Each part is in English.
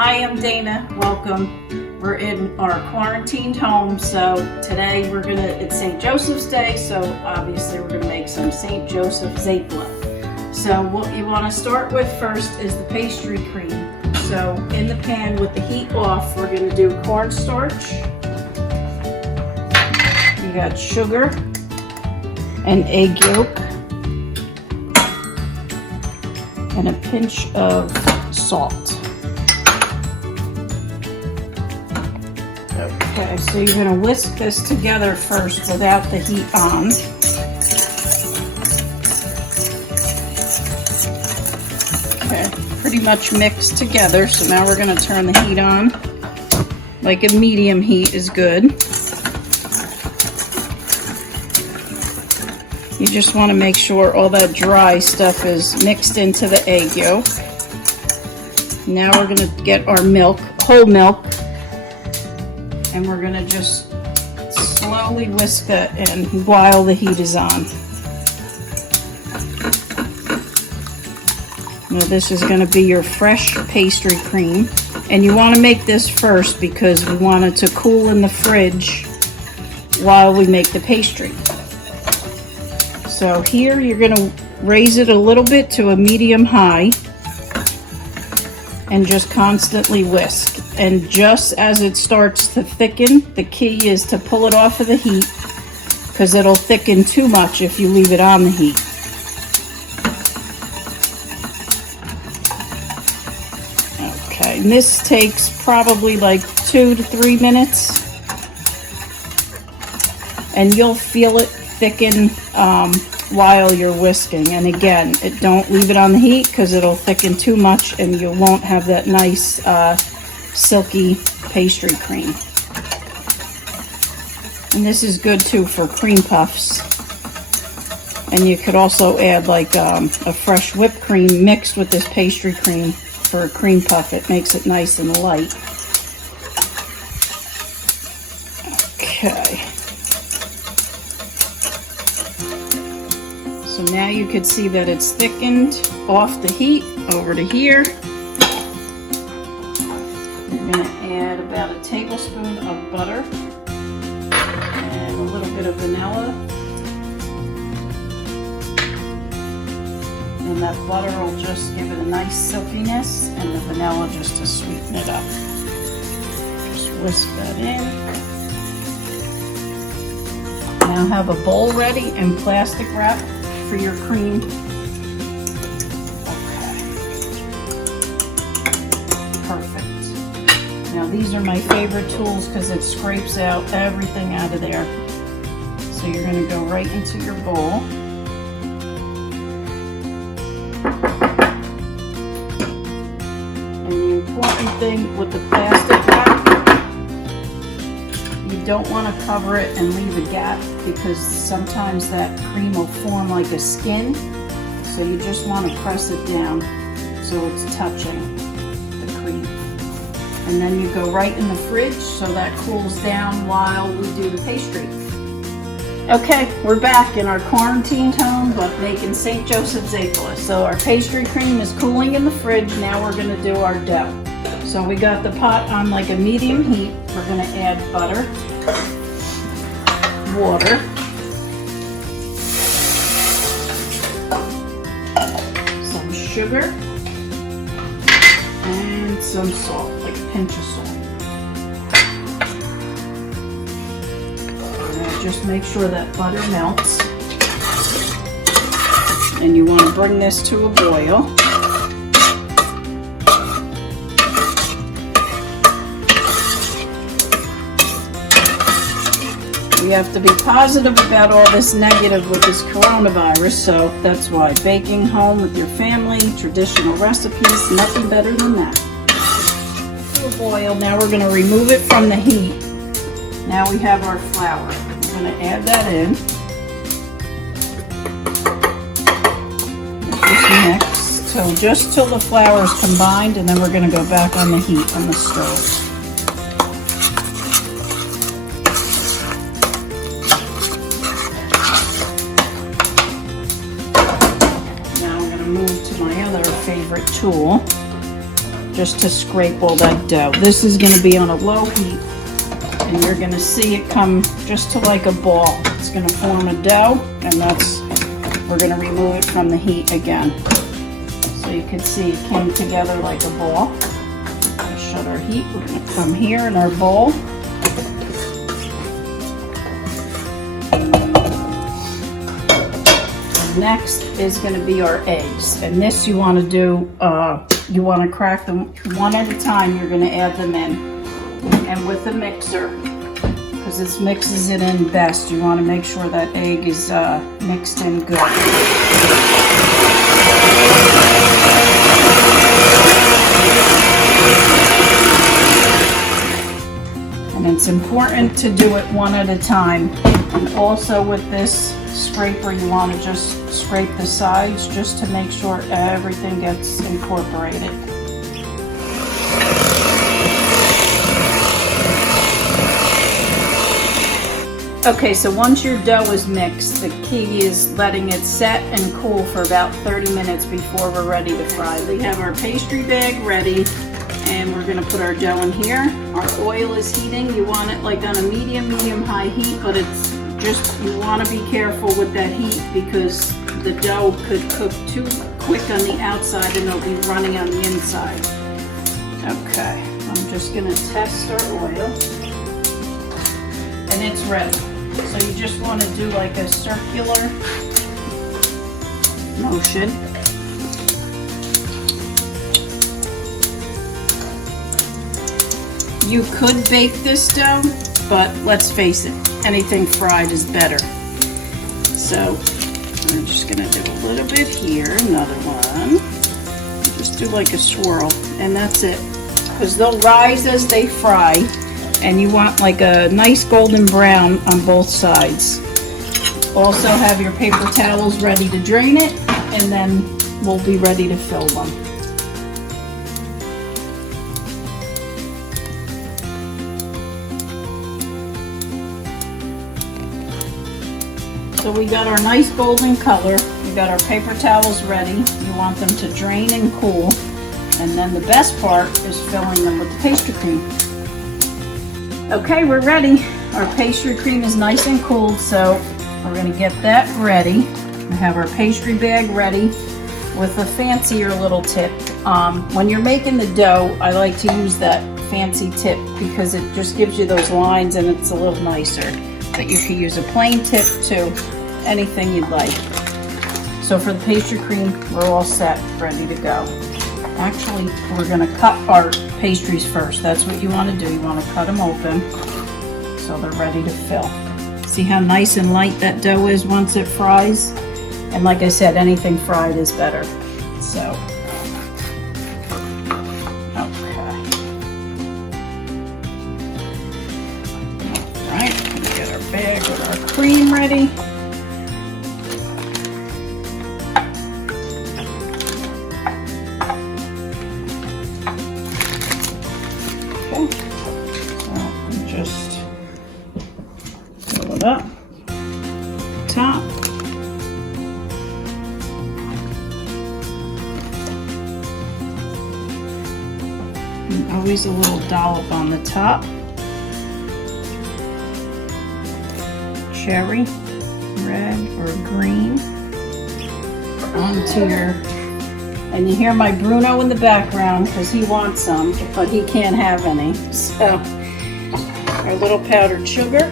Hi, I'm Dana. Welcome. We're in our quarantined home, so today it's St. Joseph's Day, so obviously we're gonna make some St. Joseph Zeppole. So what you wanna start with first is the pastry cream. So in the pan with the heat off, we're gonna do cornstarch. You got sugar and egg yolk and a pinch of salt. Okay, so you're going to whisk this together first without the heat on. Okay, pretty much mixed together. So now we're going to turn the heat on. Like a medium heat is good. You just want to make sure all that dry stuff is mixed into the egg yolk. Now we're going to get our milk, whole milk. And we're going to just slowly whisk that in while the heat is on. Now this is going to be your fresh pastry cream. And you want to make this first because we want it to cool in the fridge while we make the pastry. So here you're going to raise it a little bit to a medium high and just constantly whisk. And just as it starts to thicken, the key is to pull it off of the heat because it'll thicken too much if you leave it on the heat. Okay, and this takes probably like 2 to 3 minutes. And you'll feel it thicken while you're whisking. And again, don't leave it on the heat because it'll thicken too much and you won't have that nice silky pastry cream. And this is good too for cream puffs. And you could also add like a fresh whipped cream mixed with this pastry cream for a cream puff. It makes it nice and light. Okay. So now you can see that it's thickened off the heat over to here. We're going to add about a tablespoon of butter and a little bit of vanilla. And that butter will just give it a nice silkiness and the vanilla just to sweeten it up. Just whisk that in. Now have a bowl ready and plastic wrap for your cream. Okay. Perfect. Now these are my favorite tools because it scrapes out everything out of there. So you're going to go right into your bowl. And the important thing with the plastic wrap, you don't want to cover it and leave a gap because sometimes that cream will form like a skin. So you just want to press it down so it's touching the cream. And then you go right in the fridge so that cools down while we do the pastry. Okay, we're back in our quarantined home but making St. Joseph Zeppole. So our pastry cream is cooling in the fridge. Now we're going to do our dough. So we got the pot on like a medium heat. We're going to add butter, water, some sugar, and some salt, like a pinch of salt. Now just make sure that butter melts. And you want to bring this to a boil. We have to be positive about all this negative with this coronavirus, so that's why baking home with your family, traditional recipes, nothing better than that. To a boil, now we're going to remove it from the heat. Now we have our flour. We're going to add that in. Just mix just till the flour is combined, and then we're going to go back on the heat on the stove. Move to my other favorite tool, just to scrape all that dough. This is going to be on a low heat, and you're going to see it come just to like a ball. It's going to form a dough, and we're going to remove it from the heat again. So you can see it came together like a ball. Shut our heat. We're going to come here in our bowl. Next is going to be our eggs, and this you want to do, you want to crack them one at a time. You're going to add them in, and with the mixer, because this mixes it in best, you want to make sure that egg is mixed in good. And it's important to do it one at a time. And also with this scraper, you want to just scrape the sides just to make sure everything gets incorporated. Okay, so once your dough is mixed, the key is letting it set and cool for about 30 minutes before we're ready to fry. We have our pastry bag ready, and we're going to put our dough in here. Our oil is heating. You want it like on a medium-high heat, but it's just, you want to be careful with that heat because the dough could cook too quick on the outside and it'll be running on the inside. Okay, I'm just going to test our oil, and it's ready. So you just want to do like a circular motion. You could bake this dough, but let's face it, anything fried is better. So we're just gonna do a little bit here, another one. Just do like a swirl, and that's it. Because they'll rise as they fry, and you want like a nice golden brown on both sides. Also have your paper towels ready to drain it, and then we'll be ready to fill them. So we got our nice golden color. We got our paper towels ready. You want them to drain and cool. And then the best part is filling them with the pastry cream. Okay, we're ready. Our pastry cream is nice and cooled, so we're going to get that ready. We have our pastry bag ready with a fancier little tip. When you're making the dough, I like to use that fancy tip because it just gives you those lines and it's a little nicer. But you can use a plain tip too, anything you'd like. So for the pastry cream, we're all set, ready to go. Actually, we're going to cut our pastries first. That's what you want to do. You want to cut them open so they're ready to fill. See how nice and light that dough is once it fries? And like I said, anything fried is better. So, okay. All right, we get our bag with our cream ready. Just fill it up, top. And always a little dollop on the top. Cherry, red or green. Onto your, and you hear my Bruno in the background because he wants some, but he can't have any. So our little powdered sugar.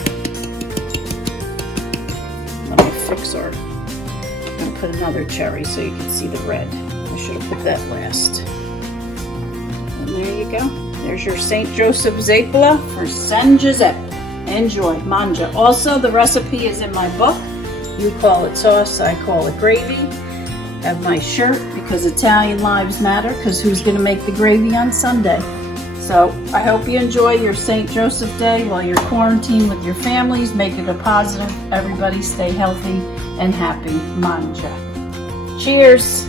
Let me fix our, I'm going to put another cherry so you can see the red. I should have put that last. And there you go. There's your St. Joseph Zeppole for San Giuseppe. Enjoy, mangia. Also, the recipe is in my book. You call it sauce, I call it gravy. Have my shirt because Italian lives matter, because who's going to make the gravy on Sunday? So I hope you enjoy your St. Joseph Day while you're quarantined with your families. Make it a positive. Everybody stay healthy and happy. Mangia. Cheers.